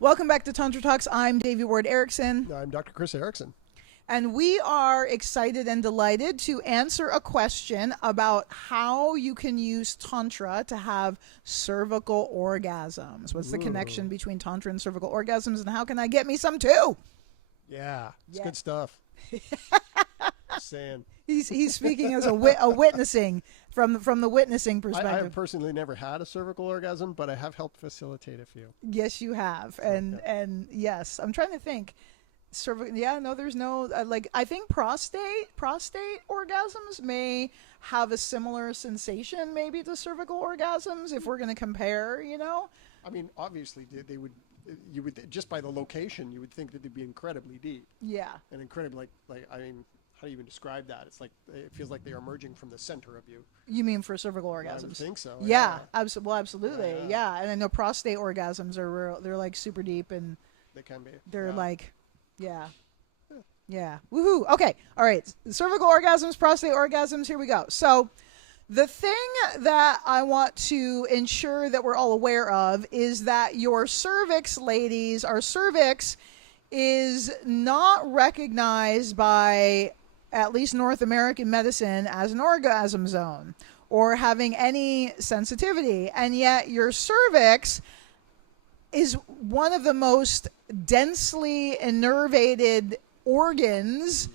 Welcome back to Tantra Talks. I'm Devi Erickson. I'm Dr. Chris Erickson. And we are excited and delighted to answer a question about how you can use Tantra to have cervical orgasms. What's the connection between Tantra and cervical orgasms, and how can I get me some too? Yeah, it's good stuff. Just saying. He's speaking as a witnessing from the witnessing perspective. I have personally never had a cervical orgasm, but I have helped facilitate a few. Yes, you have. And yes, I'm trying to think. There's no I think prostate orgasms may have a similar sensation maybe to cervical orgasms if we're going to compare, I mean, obviously you would just by the location you would think that they'd be incredibly deep. Yeah. And incredibly I mean, how do you even describe that? It's like it feels like they are emerging from the center of you. You mean for cervical orgasms? I would think so. Yeah. Absolutely. Yeah. And I know prostate orgasms are real, they're like super deep, and they can be. They're like Yeah. Woohoo. Okay. All right. Cervical orgasms, prostate orgasms. Here we go. So the thing that I want to ensure that we're all aware of is that your cervix, ladies, our cervix is not recognized by at least North American medicine as an orgasm zone or having any sensitivity. And yet your cervix is one of the most densely innervated organs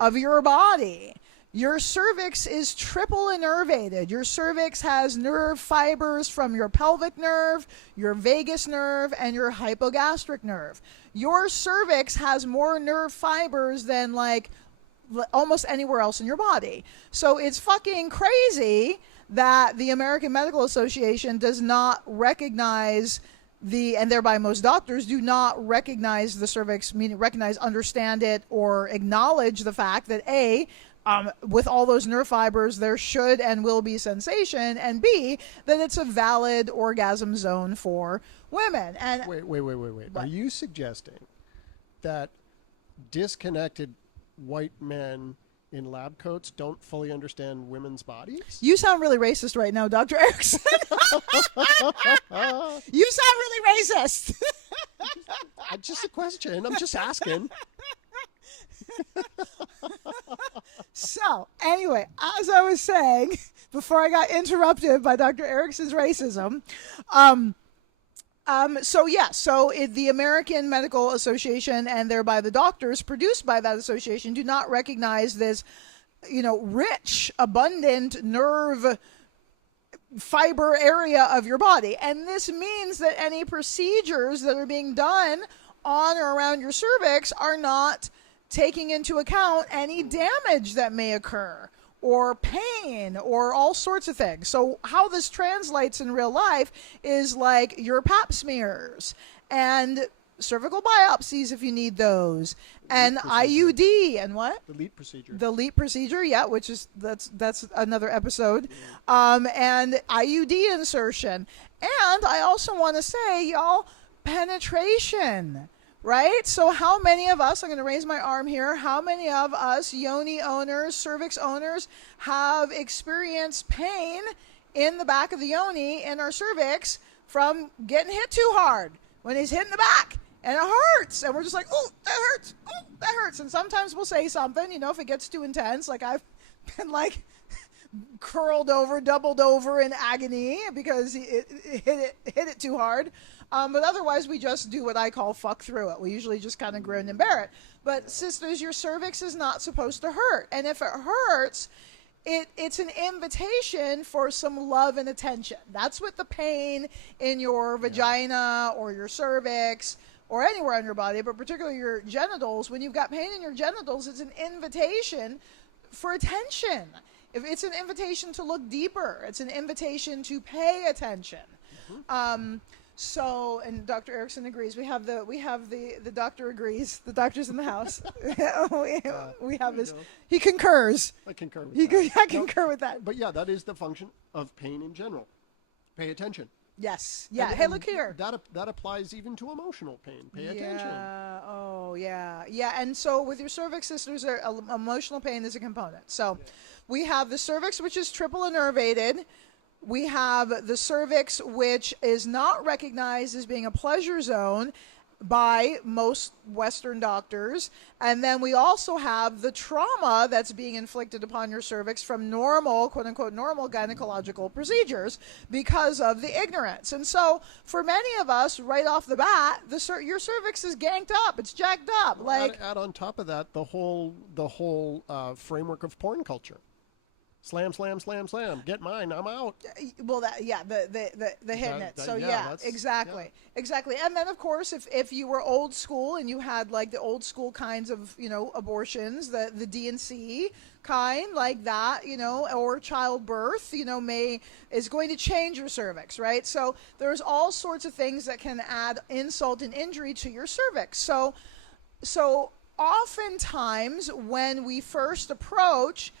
of your body. Your cervix is triple innervated. Your cervix has nerve fibers from your pelvic nerve, your vagus nerve, and your hypogastric nerve. Your cervix has more nerve fibers than like almost anywhere else in your body. So it's fucking crazy that the American Medical Association does not recognize and thereby most doctors do not recognize the cervix, meaning recognize, understand it, or acknowledge the fact that A, with all those nerve fibers, there should and will be sensation, and B, that it's a valid orgasm zone for women. And wait. What? Are you suggesting that disconnected white men in lab coats don't fully understand women's bodies? You sound really racist right now, Dr. Erickson. You sound really racist. Just a question. I'm just asking. So, anyway, as I was saying, before I got interrupted by Dr. Erickson's racism, the American Medical Association and thereby the doctors produced by that association do not recognize this, rich, abundant nerve fiber area of your body. And this means that any procedures that are being done on or around your cervix are not taking into account any damage that may occur or pain or all sorts of things. So how this translates in real life is like your pap smears and cervical biopsies if you need those, and IUD and what? The LEAP procedure. The LEAP procedure, yeah, which is that's another episode. And IUD insertion. And I also want to say, y'all, penetration. Right? So how many of us, I'm going to raise my arm here, how many of us yoni owners, cervix owners, have experienced pain in the back of the yoni in our cervix from getting hit too hard when he's hitting the back? And it hurts. And we're just like, oh, that hurts. Oh, that hurts. And sometimes we'll say something, if it gets too intense. Like I've been like curled over, doubled over in agony because he hit it too hard. But otherwise, we just do what I call fuck through it. We usually just kind of grin and bear it. But sisters, your cervix is not supposed to hurt. And if it hurts, it's an invitation for some love and attention. That's what the pain in your vagina or your cervix or anywhere on your body, but particularly your genitals, when you've got pain in your genitals, it's an invitation for attention. If it's an invitation to look deeper, it's an invitation to pay attention. So, and Dr. Erickson agrees. We have the doctor agrees. The doctor's in the house. we have his. He concurs. I concur with that. I concur with that. But yeah, that is the function of pain in general. Pay attention. Yes. Yeah. And, hey, look here. That applies even to emotional pain. Pay attention. Oh, yeah. Yeah. And so with your cervix, sisters, emotional pain is a component. So we have the cervix, which is triple innervated. We have the cervix, which is not recognized as being a pleasure zone. by most Western doctors. And then we also have the trauma that's being inflicted upon your cervix from normal, quote unquote, normal gynecological procedures because of the ignorance. And so for many of us, right off the bat, your cervix is ganked up. It's jacked up. Like, add on top of that the whole framework of porn culture. Slam, slam, slam, slam. Get mine. I'm out. Well, the hitting it. So exactly. And then of course, if you were old school and you had like the old school kinds of abortions, the D&C kind like that, or childbirth, is going to change your cervix, right? So there's all sorts of things that can add insult and injury to your cervix. So oftentimes when we first approach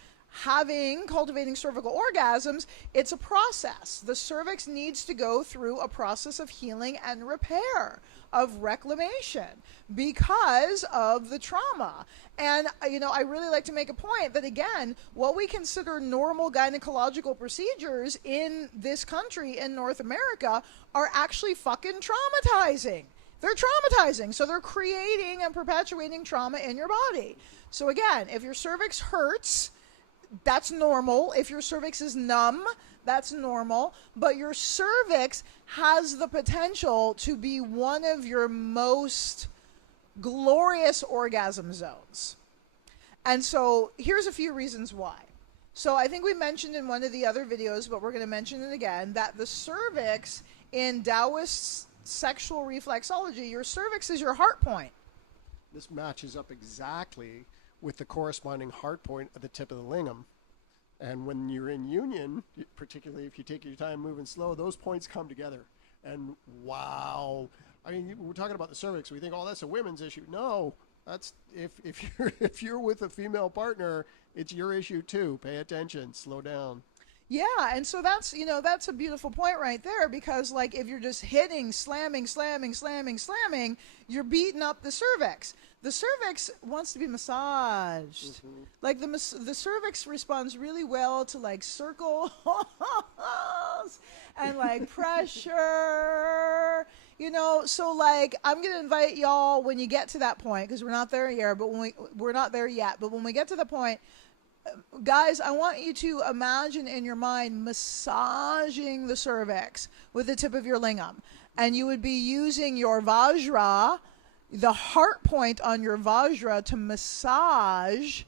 cultivating cervical orgasms, it's a process. The cervix needs to go through a process of healing and repair, of reclamation, because of the trauma. And, I really like to make a point that, again, what we consider normal gynecological procedures in this country, in North America, are actually fucking traumatizing. They're traumatizing. So they're creating and perpetuating trauma in your body. So again, if your cervix hurts, that's normal. If your cervix is numb, that's normal. But your cervix has the potential to be one of your most glorious orgasm zones. And so here's a few reasons why. So I think we mentioned in one of the other videos, but we're going to mention it again, that the cervix in Taoist sexual reflexology, your cervix is your heart point. This matches up exactly with the corresponding heart point at the tip of the lingam. And when you're in union, particularly if you take your time moving slow, those points come together. And wow. I mean, we're talking about the cervix. We think, oh, that's a women's issue. No, that's if you're with a female partner, it's your issue too. Pay attention, slow down. Yeah, and so that's a beautiful point right there, because like if you're just hitting, slamming, you're beating up the cervix. The cervix wants to be massaged. Mm-hmm. Like the cervix responds really well to like circles and like pressure. So like I'm gonna invite y'all when you get to that point, because we're not there yet. But when we get to the point, guys, I want you to imagine in your mind massaging the cervix with the tip of your lingam. And you would be using your Vajra, the heart point on your Vajra, to massage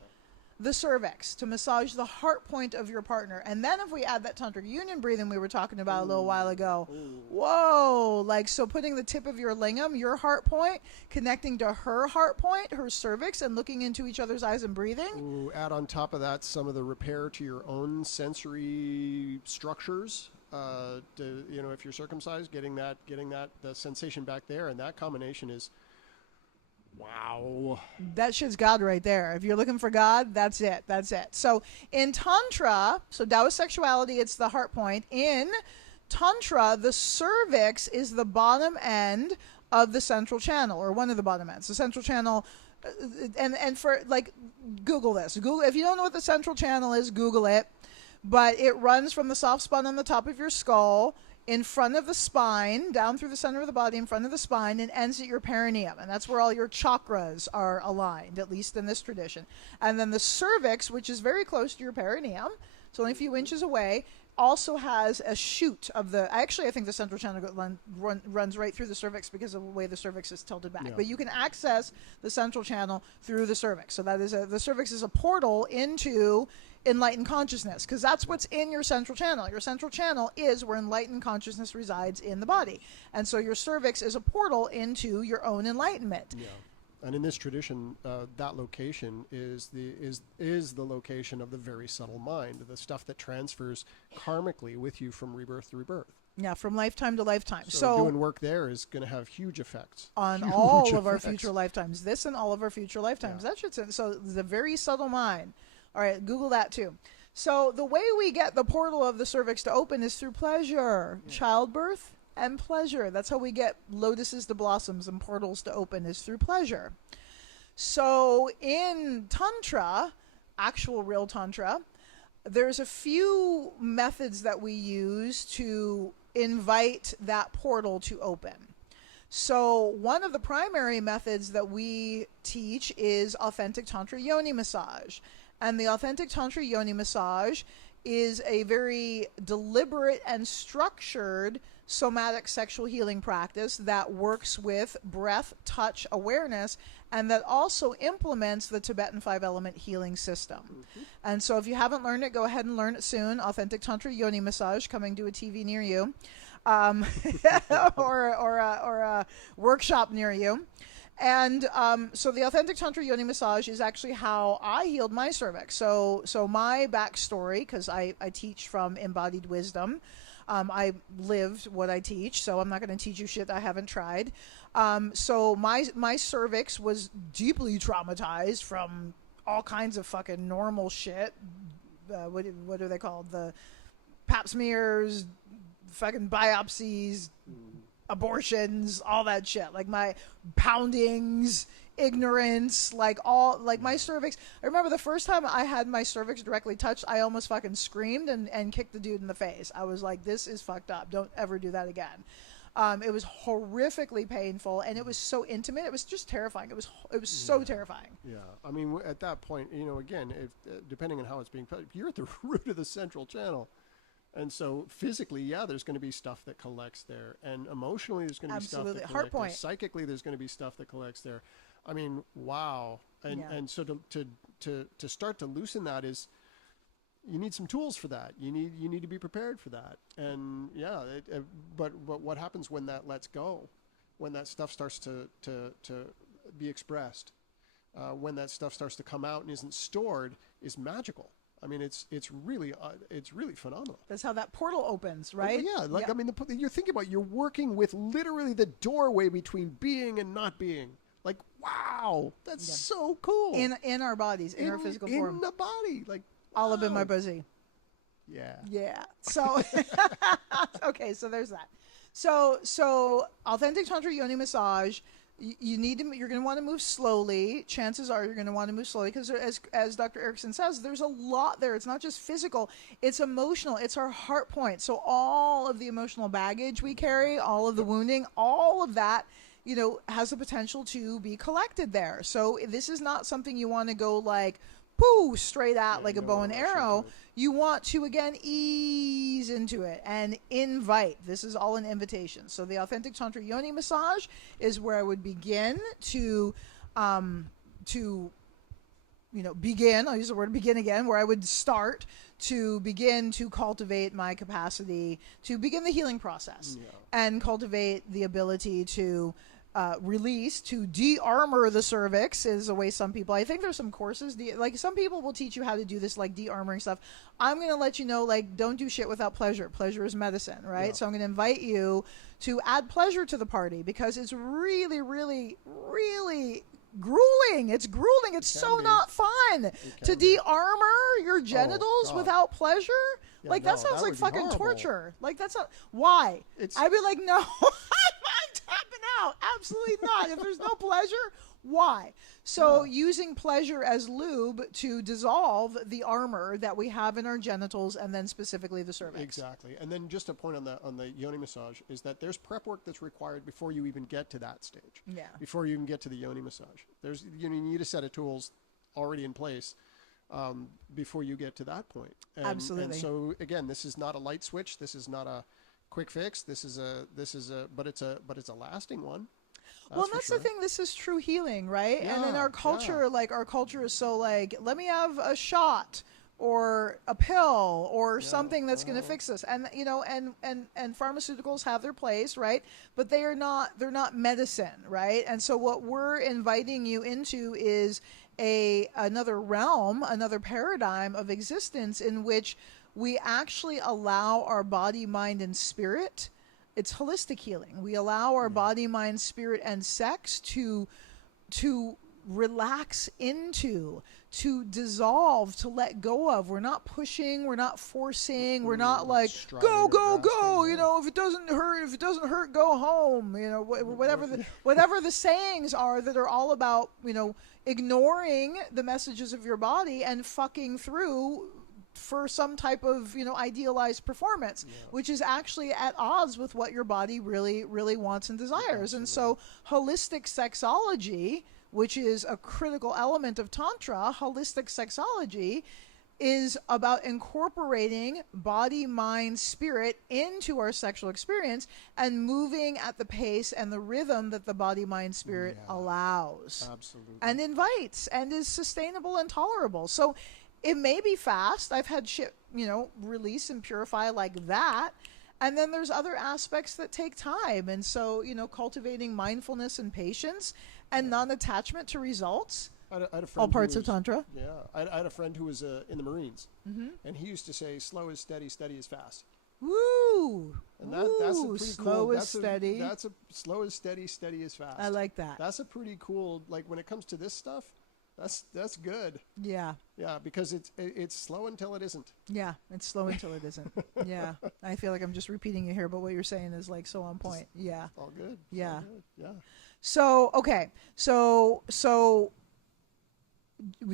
the cervix, to massage the heart point of your partner. And then if we add that tantric union breathing we were talking about a little while ago, whoa, like, so putting the tip of your lingam, your heart point, connecting to her heart point, her cervix, and looking into each other's eyes and breathing. Ooh, add on top of that some of the repair to your own sensory structures. If you're circumcised, getting the sensation back there, and that combination is wow. That shit's God right there. If you're looking for God, that's it. So in Tantra, so Taoist sexuality, it's the heart point. In Tantra, the cervix is the bottom end of the central channel, or one of the bottom ends. The central channel, and for like, Google this. If you don't know what the central channel is, Google it. But it runs from the soft spot on the top of your skull, in front of the spine, down through the center of the body, in front of the spine, and ends at your perineum. And that's where all your chakras are aligned, at least in this tradition. And then the cervix, which is very close to your perineum, it's only a few inches away, also has a shoot of I think the central channel runs right through the cervix because of the way the cervix is tilted back. Yeah. But you can access the central channel through the cervix. So that is the cervix is a portal into enlightened consciousness, because that's what's in your central channel. Your central channel is where enlightened consciousness resides in the body. And so your cervix is a portal into your own enlightenment. Yeah. And in this tradition, that location is the location of the very subtle mind, the stuff that transfers karmically with you from rebirth to rebirth. Yeah, from lifetime to lifetime. So doing work there is going to have huge effects on all of our future lifetimes. This and all of our future lifetimes. Yeah. That shit's so the very subtle mind. All right, Google that too. So the way we get the portal of the cervix to open is through pleasure, childbirth, and pleasure. That's how we get lotuses to blossoms and portals to open, is through pleasure. So in Tantra, actual real Tantra, there's a few methods that we use to invite that portal to open. So one of the primary methods that we teach is authentic Tantra yoni massage. And the authentic Tantra yoni massage is a very deliberate and structured somatic sexual healing practice that works with breath, touch, awareness, and that also implements the Tibetan 5-element healing system. Mm-hmm. And so if you haven't learned it, go ahead and learn it soon. Authentic Tantra yoni massage coming to a TV near you, or a workshop near you. And so the authentic Tantra yoni massage is actually how I healed my cervix. So my backstory, because I teach from embodied wisdom, I lived what I teach, so I'm not going to teach you shit I haven't tried. So my cervix was deeply traumatized from all kinds of fucking normal shit. What are they called? The pap smears, fucking biopsies, abortions, all that shit. Like my poundings, ignorance, like my cervix. I remember the first time I had my cervix directly touched, I almost fucking screamed and kicked the dude in the face. I was like, this is fucked up. Don't ever do that again. It was horrifically painful, and it was so intimate. It was just terrifying. It was so terrifying. Yeah, I mean, at that point, again, if depending on how it's being put, you're at the root of the central channel. And so physically, yeah, there's going to be stuff that collects there, and emotionally, there's going to be stuff that collects there. Psychically, there's going to be stuff that collects there. I mean, wow. And so to start to loosen that is, you need some tools for that. You need to be prepared for that. And yeah, but what happens when that lets go, when that stuff starts to be expressed, when that stuff starts to come out and isn't stored, is magical. I mean, it's really phenomenal. That's how that portal opens, right? Oh, yeah, I mean, you're thinking about, you're working with literally the doorway between being and not being. Like, wow, that's so cool. In our bodies, in our physical form, in the body, like all up in my pussy. Yeah. So okay, so there's that. So authentic Tantra yoni massage. You're going to want to move slowly. Chances are you're going to want to move slowly because, as Dr. Erickson says, there's a lot there. It's not just physical. It's emotional. It's our heart point. So all of the emotional baggage we carry, all of the wounding, all of that, has the potential to be collected there. So this is not something you want to go like, poo, straight at like a bow and arrow. You want to, again, ease into it and invite. This is all an invitation. So the authentic Tantra yoni massage is where I would begin to begin. I'll use the word begin again, where I would start to begin to cultivate my capacity to begin the healing process and cultivate the ability to release, to de-armor the cervix is the way some people, I think there's some courses, like some people will teach you how to do this, like de-armoring stuff. I'm going to let you know, like, don't do shit without pleasure. Pleasure is medicine, right? Yeah. So I'm going to invite you to add pleasure to the party because it's really, really, really grueling. It's grueling. It's so not fun to de-armor your genitals without pleasure. Yeah, like, that sounds like fucking horrible. Torture. Like, that's not, why? I'd be like, no, I'm tapping out. Absolutely not. If there's no pleasure, why? So using pleasure as lube to dissolve the armor that we have in our genitals and then specifically the cervix. Exactly. And then just a point on the yoni massage is that there's prep work that's required before you even get to that stage. Yeah. Before you can get to the yoni massage. You need a set of tools already in place before you get to that point. Absolutely. And so again, this is not a light switch. This is not a quick fix. But it's a lasting one. That's the thing. This is true healing, right? Yeah, and in our culture, our culture is so like, let me have a shot or a pill or something that's going to fix this. And, and pharmaceuticals have their place, right? But they're not medicine, right? And so what we're inviting you into is another realm, another paradigm of existence in which we actually allow our body, mind, and spirit. It's holistic healing. We allow our body, mind, spirit, and sex to relax into, to dissolve, to let go of. We're not pushing. We're not forcing. We're not like, go. If it doesn't hurt, go home. Whatever the sayings are that are all about, ignoring the messages of your body and fucking through for some type of, idealized performance, which is actually at odds with what your body really, really wants and desires. And so holistic sexology, which is a critical element of Tantra, holistic sexology is about incorporating body, mind, spirit into our sexual experience and moving at the pace and the rhythm that the body, mind, spirit allows. Absolutely. And invites and is sustainable and tolerable. So it may be fast. I've had shit, release and purify like that. And then there's other aspects that take time. And so, cultivating mindfulness and patience and non-attachment to results. I had a friend all parts of Tantra. Yeah. I had a friend who was in the Marines, and he used to say, slow is steady, steady is fast. Woo! And that's a pretty slow cool. is steady. That's a slow is steady, steady is fast. I like that. That's a pretty cool, like when it comes to this stuff, that's good. Yeah. Yeah, because it's slow until it isn't. Yeah, it's slow until it isn't. Yeah. I feel like I'm just repeating you here, but what you're saying is like so on point. Yeah. All good. Yeah. All good. Yeah. So, okay. So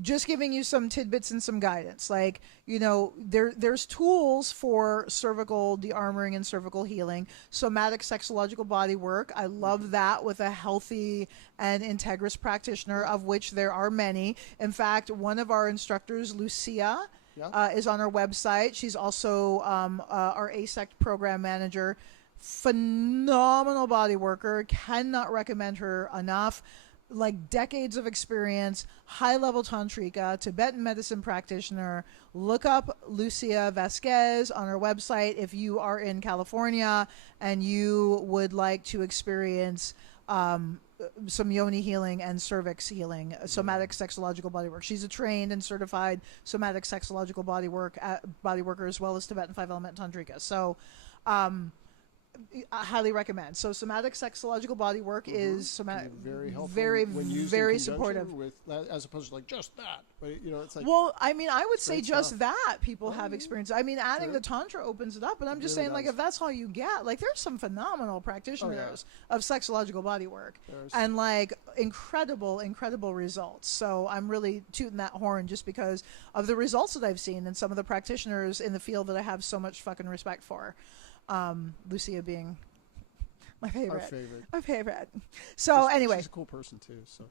just giving you some tidbits and some guidance. Like, there's tools for cervical de-armoring and cervical healing. Somatic sexological body work. I love that with a healthy and integrous practitioner, of which there are many. In fact, one of our instructors, Lucia, is on our website. She's also our ASECT program manager. Phenomenal body worker. Cannot recommend her enough. Like decades of experience, high-level tantrika, Tibetan medicine practitioner. Look up Lucia Vasquez on our website if you are in California and you would like to experience some yoni healing and cervix healing, somatic sexological bodywork. She's a trained and certified somatic sexological bodyworker as well as Tibetan 5-element tantrika. So I highly recommend. So somatic sexological body work is very helpful, very, when used very in supportive. with, as opposed to like just that. But it's like, well, I mean, I would say great just stuff. that people have experience. I mean, adding Sure. the tantra opens it up, but I'm just really saying, like, does. if that's all you get, like, there's some phenomenal practitioners of sexological body work and like incredible results. So I'm really tooting that horn just because of the results that I've seen and some of the practitioners in the field that I have so much fucking respect for. Lucia being my favorite. Our favorite. My favorite. So anyway. She's a cool person too, so,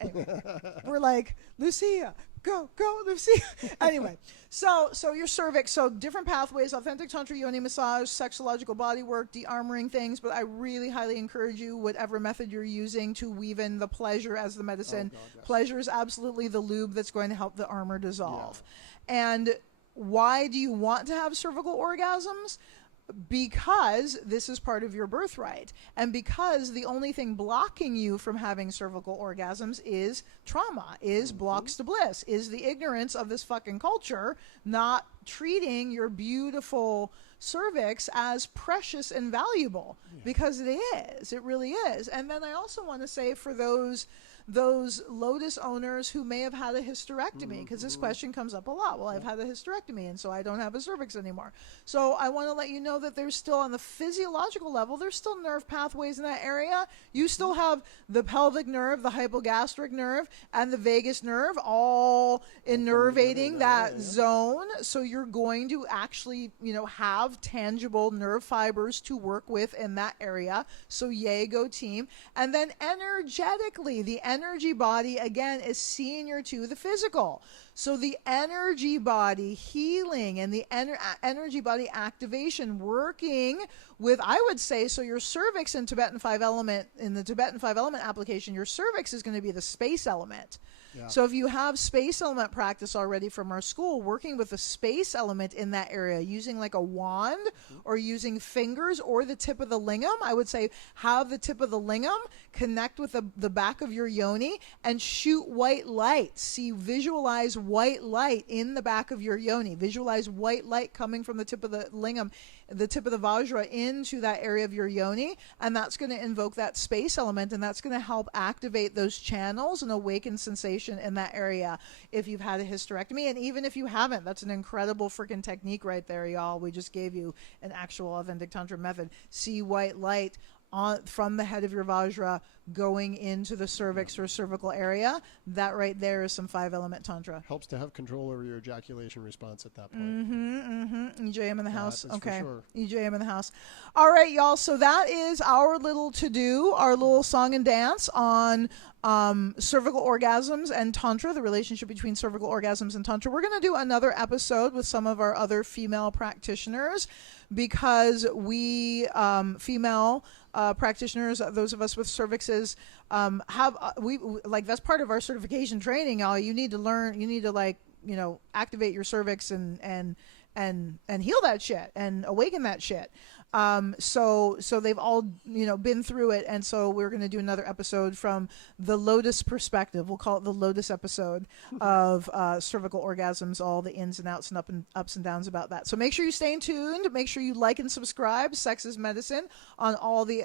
Anyway, we're like, Lucia, go, Lucia. Anyway, so your cervix, so different pathways, authentic tantra yoni massage, sexological body work, de-armoring things, but I really highly encourage you, whatever method you're using, to weave in the pleasure as the medicine. Oh, God, yes. Pleasure is absolutely the lube that's going to help the armor dissolve. And why do you want to have cervical orgasms? Because this is part of your birthright, and because the only thing blocking you from having cervical orgasms is trauma, is blocks to bliss, is the ignorance of this fucking culture not treating your beautiful cervix as precious and valuable, because it is. It really is. And then I also want to say, for those Lotus owners who may have had a hysterectomy, because this question comes up a lot. Well, I've had a hysterectomy, and so I don't have a cervix anymore. So I want to let you know that there's still, on the physiological level, there's still nerve pathways in that area. You still have the pelvic nerve, the hypogastric nerve, and the vagus nerve all innervating that zone. So you're going to actually, have tangible nerve fibers to work with in that area. So yay, go team. And then energetically, the energy body, again, is senior to the physical. So the energy body healing and the energy body activation, working with, I would say, so your cervix in Tibetan 5-element, in the Tibetan 5-element application, your cervix is going to be the space element. Yeah. So if you have space element practice already from our school, working with the space element in that area, using like a wand or using fingers or the tip of the lingam, I would say have the tip of the lingam connect with the back of your yoni and shoot white light. Visualize white light in the back of your yoni. Visualize white light coming from the tip of the lingam, the tip of the vajra, into that area of your yoni, and that's going to invoke that space element, and that's going to help activate those channels and awaken sensation in that area if you've had a hysterectomy. And even if you haven't, that's an incredible freaking technique right there, y'all. We just gave you an actual authentic tantra method. See white light from the head of your Vajra going into the cervix or cervical area. That right there is some 5-element Tantra. Helps to have control over your ejaculation response at that point. EJM in the house. That's Okay. for sure. EJM in the house. All right, y'all. So that is our little to-do, our little song and dance on cervical orgasms and Tantra, the relationship between cervical orgasms and Tantra. We're going to do another episode with some of our other female practitioners because we, female practitioners, those of us with cervixes, have we like that's part of our certification training. Y'all, you need to learn. You need to activate your cervix and heal that shit and awaken that shit. So they've all, been through it. And so we're going to do another episode from the Lotus perspective. We'll call it the Lotus episode of cervical orgasms, all the ins and outs and ups and downs about that. So make sure you stay tuned. Make sure you like and subscribe. Sex is Medicine on all the,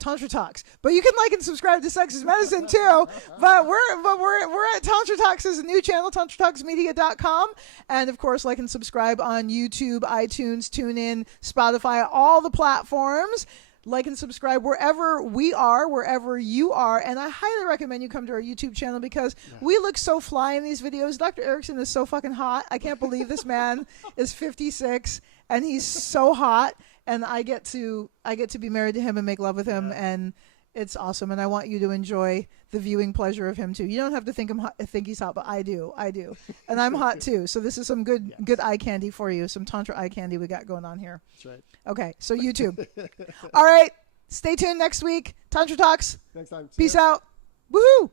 Tantra Talks, but you can like and subscribe to Sex is Medicine too. But we're at Tantra Talks as a new channel, tantratalksmedia.com, and of course like and subscribe on YouTube, iTunes, TuneIn, Spotify, all the platforms. Like and subscribe wherever we are, wherever you are, and I highly recommend you come to our YouTube channel because we look so fly in these videos. Dr. Erickson is so fucking hot. I can't believe this man is 56 and he's so hot. And I get to be married to him and make love with him, and it's awesome. And I want you to enjoy the viewing pleasure of him too. You don't have to think he's hot, but I do, and I'm hot too. So this is some good eye candy for you, some Tantra eye candy we got going on here. That's right. Okay, so YouTube. All right, stay tuned next week. Tantra Talks. Next time. Peace out. Woohoo!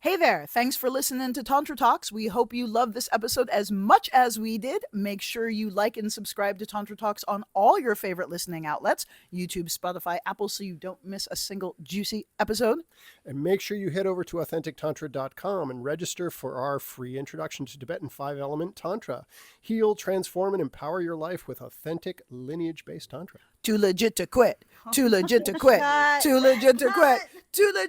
Hey there, thanks for listening to Tantra Talks. We hope you loved this episode as much as we did. Make sure you like and subscribe to Tantra Talks on all your favorite listening outlets, YouTube, Spotify, Apple, so you don't miss a single juicy episode. And make sure you head over to authentictantra.com and register for our free introduction to Tibetan 5-element Tantra. Heal, transform, and empower your life with authentic lineage-based Tantra. Too legit to quit. Too legit to quit. Too legit to quit. Too legit.